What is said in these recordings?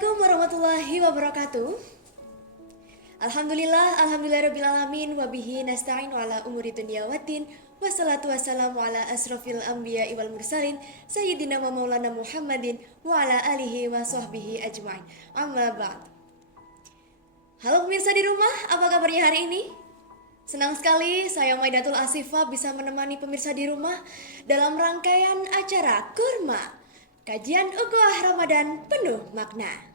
Assalamualaikum warahmatullahi wabarakatuh. Alhamdulillah rabbil alamin wabihi nasta'in ala umuri dunya waddin wassalatu wassalamu ala asrofil anbiya wal mursalin sayyidina wa maulana Muhammadin wa ala alihi wa sahbihi ajma'in. Amma ba'd. Halo pemirsa di rumah, apa kabarnya hari ini? Senang sekali saya Maidatul Asifah bisa menemani pemirsa di rumah dalam rangkaian acara Kurma, kajian ukhuwah Ramadan penuh makna.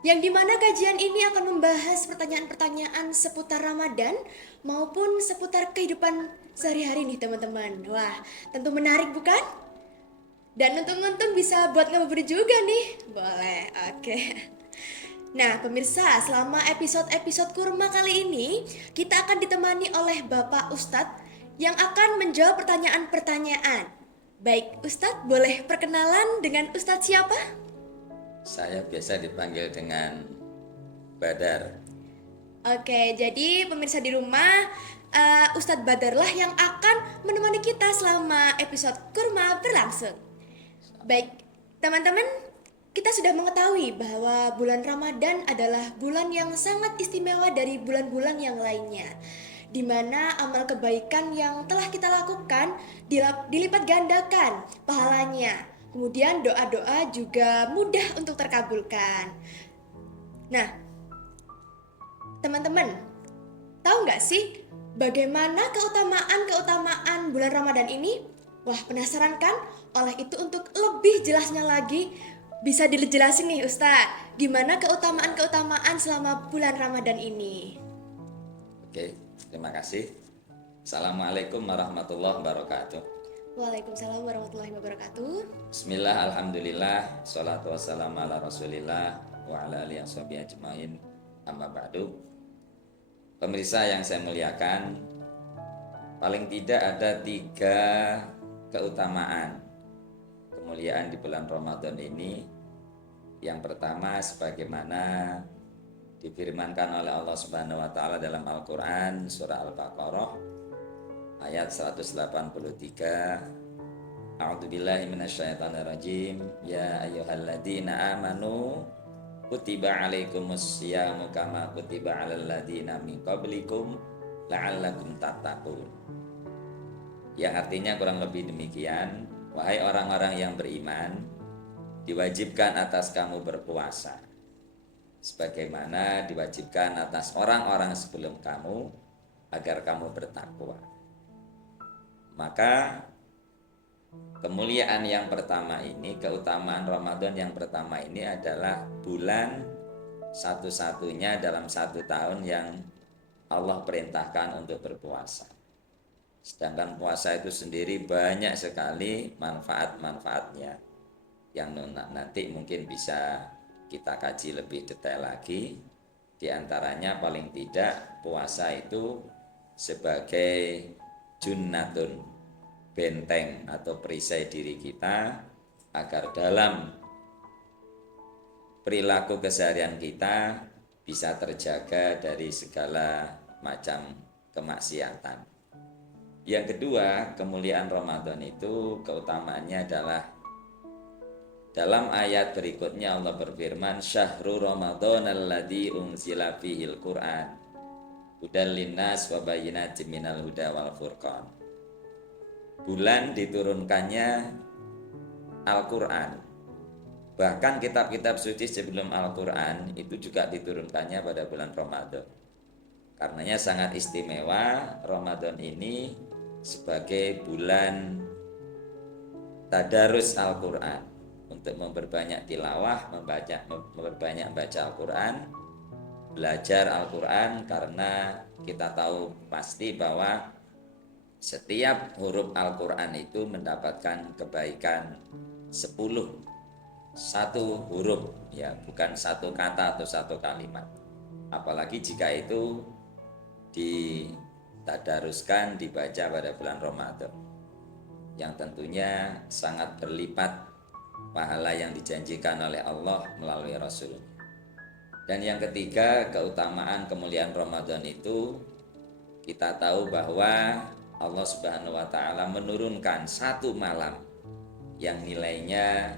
Yang dimana kajian ini akan membahas pertanyaan-pertanyaan seputar Ramadan maupun seputar kehidupan sehari-hari nih teman-teman. Wah, tentu menarik bukan? Dan untung-untung bisa buat ngabuburit juga nih. Boleh, oke. Nah pemirsa, selama episode-episode Kurma kali ini kita akan ditemani oleh Bapak Ustadz yang akan menjawab pertanyaan-pertanyaan. Baik Ustadz, boleh perkenalan dengan Ustadz siapa? Saya biasa dipanggil dengan Badar. Oke, jadi pemirsa di rumah, Ustadz Badar lah yang akan menemani kita selama episode Kurma berlangsung. Baik, teman-teman, kita sudah mengetahui bahwa bulan Ramadan adalah bulan yang sangat istimewa dari bulan-bulan yang lainnya, di mana amal kebaikan yang telah kita lakukan dilipat gandakan pahalanya. Kemudian doa-doa juga mudah untuk terkabulkan. Nah, teman-teman, tahu nggak sih bagaimana keutamaan bulan Ramadan ini? Wah, penasaran kan? Oleh itu untuk lebih jelasnya lagi, bisa dijelasin nih Ustadz, gimana keutamaan selama bulan Ramadan ini? Oke, terima kasih. Assalamualaikum warahmatullahi wabarakatuh. Waalaikumsalam warahmatullahi wabarakatuh. Bismillah, alhamdulillah, salatu wassalamu ala rasulillah wa ala alihi washabihi ajmain, amma ba'du. Pemirsa yang saya muliakan, paling tidak ada 3 keutamaan kemuliaan di bulan Ramadan ini. Yang pertama, sebagaimana difirmankan oleh Allah Subhanahu wa taala dalam Al-Qur'an surah Al-Baqarah ayat 183. A'udzubillahi minasyaitonirrajim. Ya ayyuhalladzina amanu kutiba alaikumusyamu kama kutiba alal ladzina min qablikum la'allakum tattaqun. Yang artinya kurang lebih demikian, wahai orang-orang yang beriman, diwajibkan atas kamu berpuasa sebagaimana diwajibkan atas orang-orang sebelum kamu agar kamu bertakwa. Maka kemuliaan yang pertama ini, keutamaan Ramadan yang pertama ini adalah bulan satu-satunya dalam 1 tahun yang Allah perintahkan untuk berpuasa. Sedangkan puasa itu sendiri banyak sekali manfaat-manfaatnya yang nanti mungkin bisa kita kaji lebih detail lagi. Di antaranya paling tidak puasa itu sebagai junnatun, benteng atau perisai diri kita agar dalam perilaku keseharian kita bisa terjaga dari segala macam kemaksiatan. Yang kedua, kemuliaan Ramadan itu keutamaannya adalah dalam ayat berikutnya Allah berfirman, Syahrul Ramadan alladzi unzila fihil Qur'an hudal linnas wa bayyinatin minal huda wal furqan. Bulan diturunkannya Al-Qur'an. Bahkan kitab-kitab suci sebelum Al-Qur'an itu juga diturunkannya pada bulan Ramadan. Karenanya sangat istimewa Ramadan ini sebagai bulan tadarus Al-Qur'an, untuk memperbanyak tilawah, memperbanyak baca Al-Quran, belajar Al-Quran, karena kita tahu pasti bahwa setiap huruf Al-Quran itu mendapatkan kebaikan 10. Satu huruf, ya, bukan satu kata atau satu kalimat. Apalagi jika itu ditadaruskan, dibaca pada bulan Ramadan, yang tentunya sangat berlipat pahala yang dijanjikan oleh Allah melalui Rasul. Dan yang ketiga, keutamaan kemuliaan Ramadan itu, kita tahu bahwa Allah Subhanahu wa taala menurunkan 1 malam yang nilainya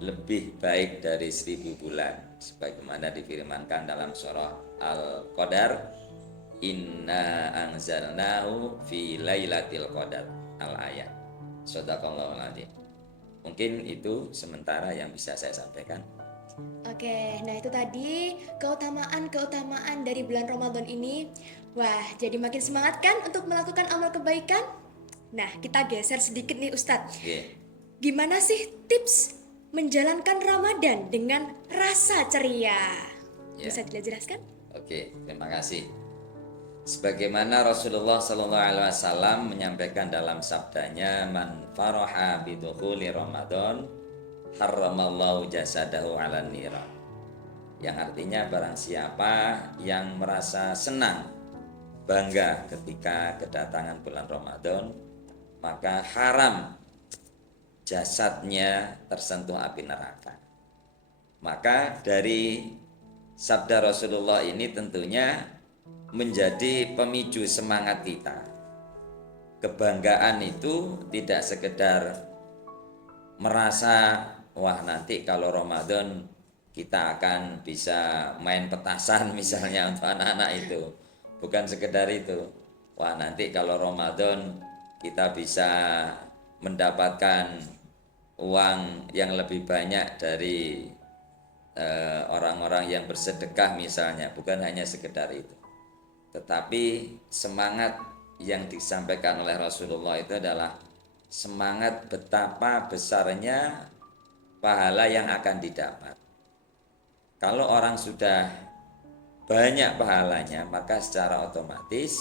lebih baik dari 1000 bulan, sebagaimana difirmankan dalam surah Al-Qadar, inna anzalnahu fi lailatul qadar, al-ayat. Shadaqallahul adzim. Mungkin itu sementara yang bisa saya sampaikan. Oke, nah itu tadi keutamaan-keutamaan dari bulan Ramadan ini. Wah, jadi makin semangat kan untuk melakukan amal kebaikan? Nah, kita geser sedikit nih Ustadz. Oke. Gimana sih tips menjalankan Ramadan dengan rasa ceria? Ya. Bisa dijelaskan? Oke, terima kasih. Sebagaimana Rasulullah SAW menyampaikan dalam sabdanya, man faraha bidukhuli Ramadan harramallahu jasadahu ala nira. Yang artinya barang siapa yang merasa senang, bangga ketika kedatangan bulan Ramadan, maka haram jasadnya tersentuh api neraka. Maka dari sabda Rasulullah ini tentunya menjadi pemicu semangat kita. Kebanggaan itu tidak sekedar merasa wah nanti kalau Ramadan kita akan bisa main petasan misalnya untuk anak-anak itu. Bukan sekedar itu. Wah nanti kalau Ramadan kita bisa mendapatkan uang yang lebih banyak dari orang-orang yang bersedekah misalnya. Bukan hanya sekedar itu. Tetapi semangat yang disampaikan oleh Rasulullah itu adalah semangat betapa besarnya pahala yang akan didapat. Kalau orang sudah banyak pahalanya, maka secara otomatis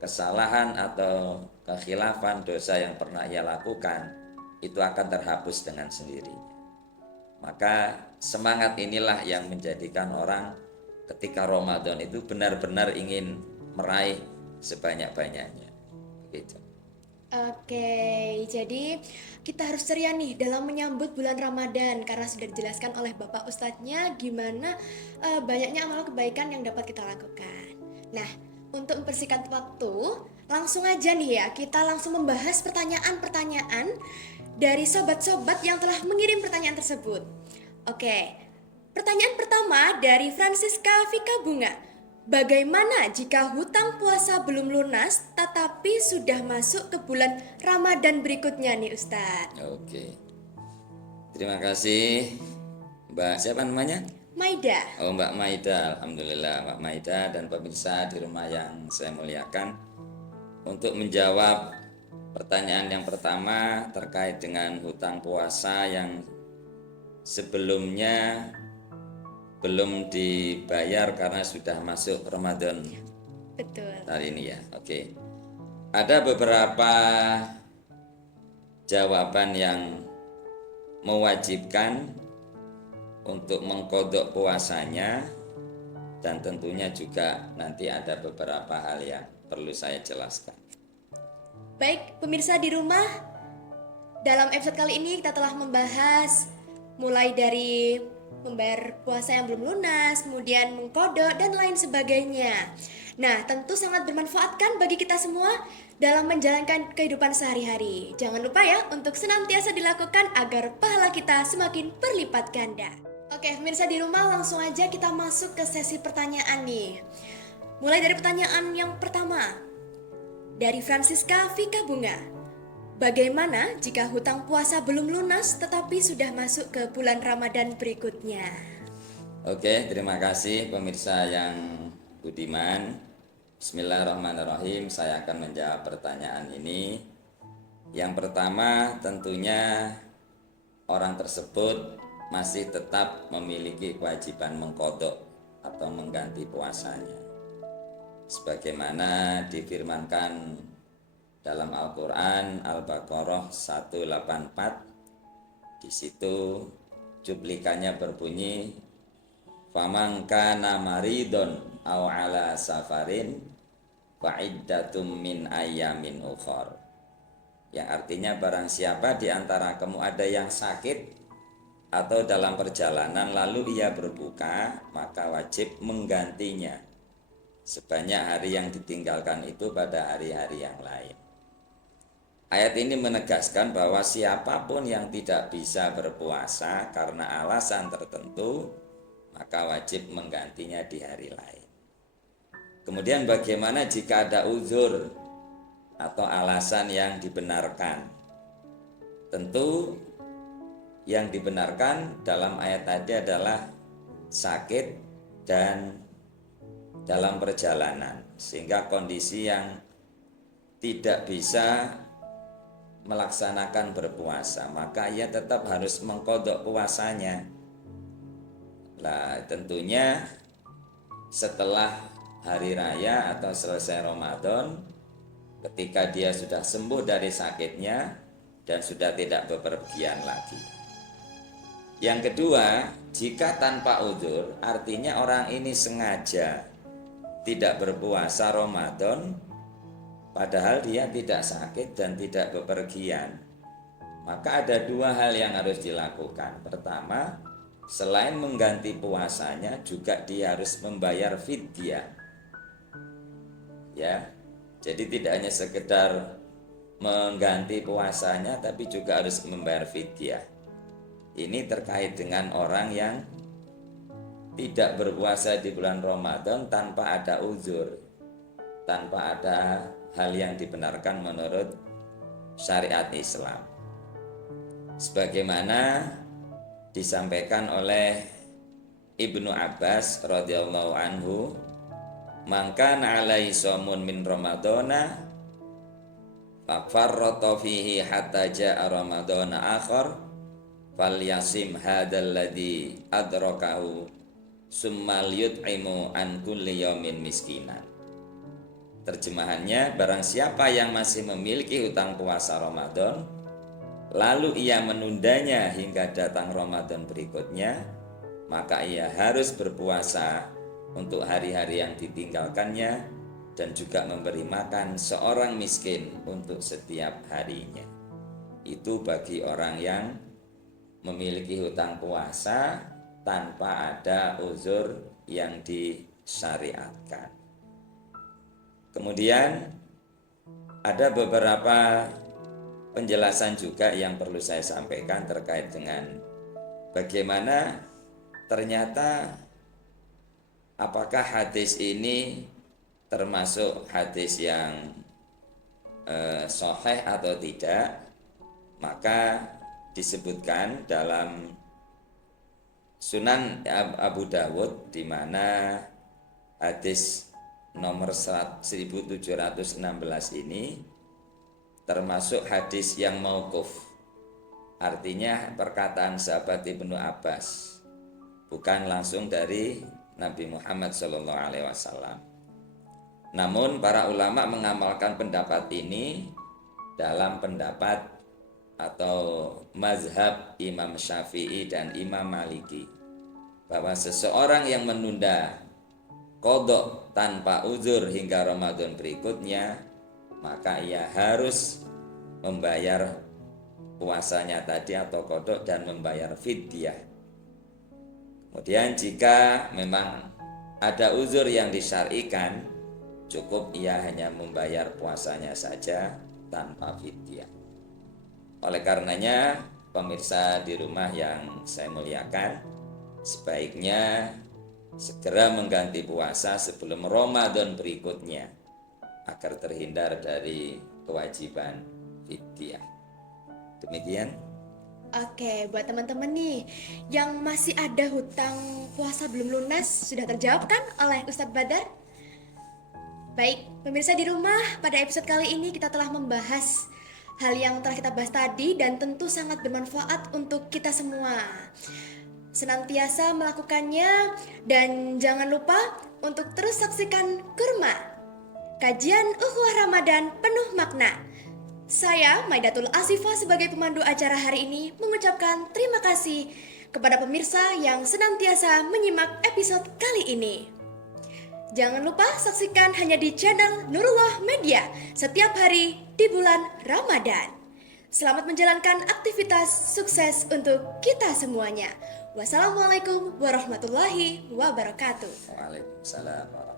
kesalahan atau kekhilafan dosa yang pernah ia lakukan itu akan terhapus dengan sendirinya. Maka semangat inilah yang menjadikan orang ketika Ramadan itu benar-benar ingin meraih sebanyak-banyaknya. Begitu. Oke, jadi kita harus ceria nih dalam menyambut bulan Ramadan karena sudah dijelaskan oleh Bapak Ustadznya gimana banyaknya amal kebaikan yang dapat kita lakukan. Nah, untuk mempersingkat waktu, langsung aja nih ya, kita langsung membahas pertanyaan-pertanyaan dari sobat-sobat yang telah mengirim pertanyaan tersebut. Oke, pertanyaan pertama dari Francisca Vika Bunga. Bagaimana jika hutang puasa belum lunas tetapi sudah masuk ke bulan Ramadan berikutnya nih Ustadz? Oke. Terima kasih Mbak, siapa namanya? Maida. Oh, Mbak Maida. Alhamdulillah Mbak Maida dan pemirsa di rumah yang saya muliakan. Untuk menjawab pertanyaan yang pertama terkait dengan hutang puasa yang sebelumnya belum dibayar karena sudah masuk Ramadan. Betul. Hari ini ya. Oke. Ada beberapa jawaban yang mewajibkan untuk mengkodok puasanya, dan tentunya juga nanti ada beberapa hal yang perlu saya jelaskan. Baik, pemirsa di rumah, dalam episode kali ini kita telah membahas mulai dari membayar puasa yang belum lunas, kemudian mengkodok dan lain sebagainya. Nah, tentu sangat bermanfaat kan bagi kita semua dalam menjalankan kehidupan sehari-hari. Jangan lupa ya untuk senantiasa dilakukan agar pahala kita semakin berlipat ganda. Oke, pemirsa di rumah, langsung aja kita masuk ke sesi pertanyaan nih. Mulai dari pertanyaan yang pertama dari Francisca Vika Bunga. Bagaimana jika hutang puasa belum lunas tetapi sudah masuk ke bulan Ramadan berikutnya? Oke, terima kasih pemirsa yang budiman. Bismillahirrahmanirrahim, saya akan menjawab pertanyaan ini. Yang pertama, tentunya orang tersebut masih tetap memiliki kewajiban mengkodok atau mengganti puasanya. Sebagaimana difirmankan dalam Al-Quran Al-Baqarah 184, di situ cuplikannya berbunyi, faman kana maridon aw ala safarin fa'iddatum min ayyamin ukhar. Yang artinya barang siapa di antara kamu ada yang sakit atau dalam perjalanan lalu ia berbuka, maka wajib menggantinya sebanyak hari yang ditinggalkan itu pada hari-hari yang lain. Ayat ini menegaskan bahwa siapapun yang tidak bisa berpuasa karena alasan tertentu, maka wajib menggantinya di hari lain. Kemudian bagaimana jika ada uzur atau alasan yang dibenarkan? Tentu yang dibenarkan dalam ayat tadi adalah sakit dan dalam perjalanan, sehingga kondisi yang tidak bisa melaksanakan berpuasa, maka ia tetap harus mengkodok puasanya. Nah, tentunya setelah hari raya atau selesai Ramadan, ketika dia sudah sembuh dari sakitnya dan sudah tidak bepergian lagi. Yang kedua, jika tanpa uzur, artinya orang ini sengaja tidak berpuasa Ramadan padahal dia tidak sakit dan tidak bepergian, maka ada dua hal yang harus dilakukan. Pertama, selain mengganti puasanya, juga dia harus membayar fidyah. Ya, jadi tidak hanya sekedar mengganti puasanya, tapi juga harus membayar fidyah. Ini terkait dengan orang yang tidak berpuasa di bulan Ramadan tanpa ada uzur, tanpa ada hal yang dibenarkan menurut syariat Islam. Sebagaimana disampaikan oleh Ibnu Abbas radhiyallahu anhu, "Man kana alaihi shamun min ramadhana fafarrata fihi hatta jaa ramadhana akhar falyasim hadzal ladzi adrakahu summa liyut'imu an kulli yaumin miskinan." Terjemahannya, barang siapa yang masih memiliki hutang puasa Ramadan, lalu ia menundanya hingga datang Ramadan berikutnya, maka ia harus berpuasa untuk hari-hari yang ditinggalkannya dan juga memberi makan seorang miskin untuk setiap harinya. Itu bagi orang yang memiliki hutang puasa tanpa ada uzur yang disyariatkan. Kemudian ada beberapa penjelasan juga yang perlu saya sampaikan terkait dengan bagaimana ternyata apakah hadis ini termasuk hadis yang sahih atau tidak. Maka disebutkan dalam Sunan Abu Dawud, di mana hadis nomor 1716 ini termasuk hadis yang mauquf, artinya perkataan sahabat Ibnu Abbas, bukan langsung dari Nabi Muhammad SAW. Namun para ulama mengamalkan pendapat ini dalam pendapat atau mazhab Imam Syafi'i dan Imam Maliki, bahwa seseorang yang menunda qodok tanpa uzur hingga Ramadan berikutnya, maka ia harus membayar puasanya tadi atau qodok dan membayar fidyah. Kemudian jika memang ada uzur yang disyar'ikan, cukup ia hanya membayar puasanya saja tanpa fidyah. Oleh karenanya, pemirsa di rumah yang saya muliakan, sebaiknya segera mengganti puasa sebelum Ramadan berikutnya agar terhindar dari kewajiban fidyah. Demikian. Oke, buat teman-teman nih yang masih ada hutang puasa belum lunas, sudah terjawab kan oleh Ustadz Badar? Baik, pemirsa di rumah, pada episode kali ini kita telah membahas hal yang telah kita bahas tadi dan tentu sangat bermanfaat untuk kita semua. Senantiasa melakukannya dan jangan lupa untuk terus saksikan Kurma, kajian Ukhuwah Ramadan penuh makna. Saya Maidatul Asifah sebagai pemandu acara hari ini mengucapkan terima kasih kepada pemirsa yang senantiasa menyimak episode kali ini. Jangan lupa saksikan hanya di channel Nurullah Media setiap hari di bulan Ramadan. Selamat menjalankan aktivitas sukses untuk kita semuanya. Wassalamualaikum warahmatullahi wabarakatuh. Waalaikumsalam warahmatullahi wabarakatuh.